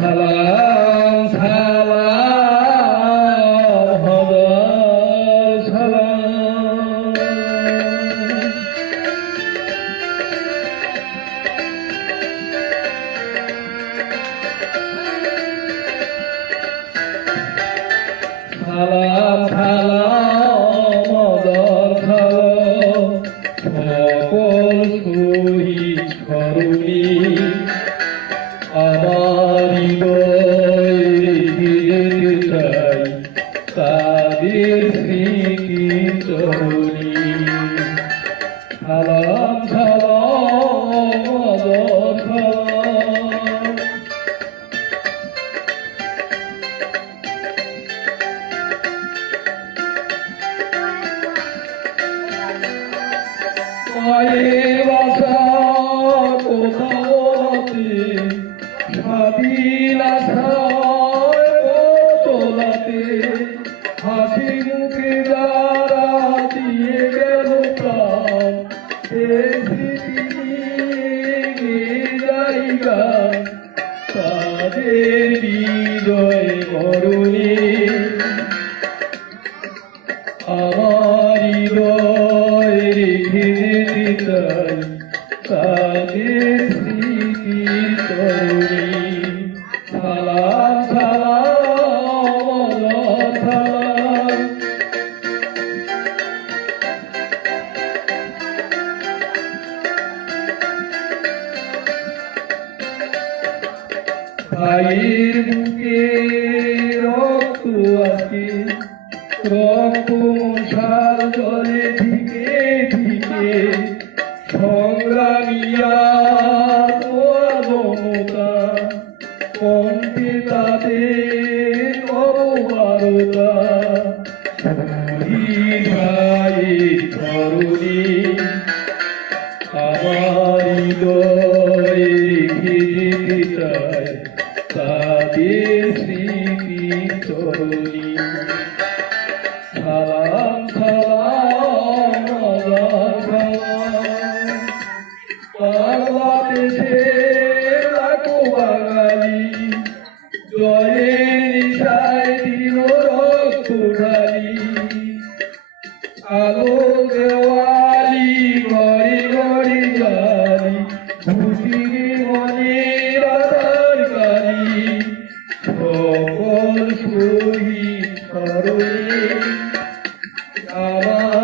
সালাম সালাম হাজার সালাম সালাম সালাম হাজার সালাম সকল শহীদ স্মরণী আমার হৃদয়ে চাই তাদের স্মৃতি চরণী সালাম সালাম আদর সালাম মায়ের বাসা কোথাও আছে স্বাধীন আশায় তোলাতে হাসি মুখে যারা দিয়ে গেল প্রাণ সে স্মৃতি নিয়ে যাই গান তাদের হৃদয় মরণে আমার হৃদয় রেখে যেতে চাই তাদের স্মৃতি তরণী সালাম সালাম সালাম ভাইয়ের বুকে রক্ত আছে রক্ত মশাল জলে ধিকে ধিকে সংগ্রামিয়া মমতা কণ্ঠে তাদের অববারতা ভাইয়ের ধরণী আমার হৃদয়ে রেখে যেতে চাই তাদের স্মৃতি তরণী সালাম সালাম সালাম বাংলাদেশের লাখো বাঙালি জয়ের নিশায় দিল রক্ত ঢালি আলো দেওয়ালি ঘরে ঘরে জালি ভূতির মনের আধার কালি সকল শহীদ স্মরণে আমার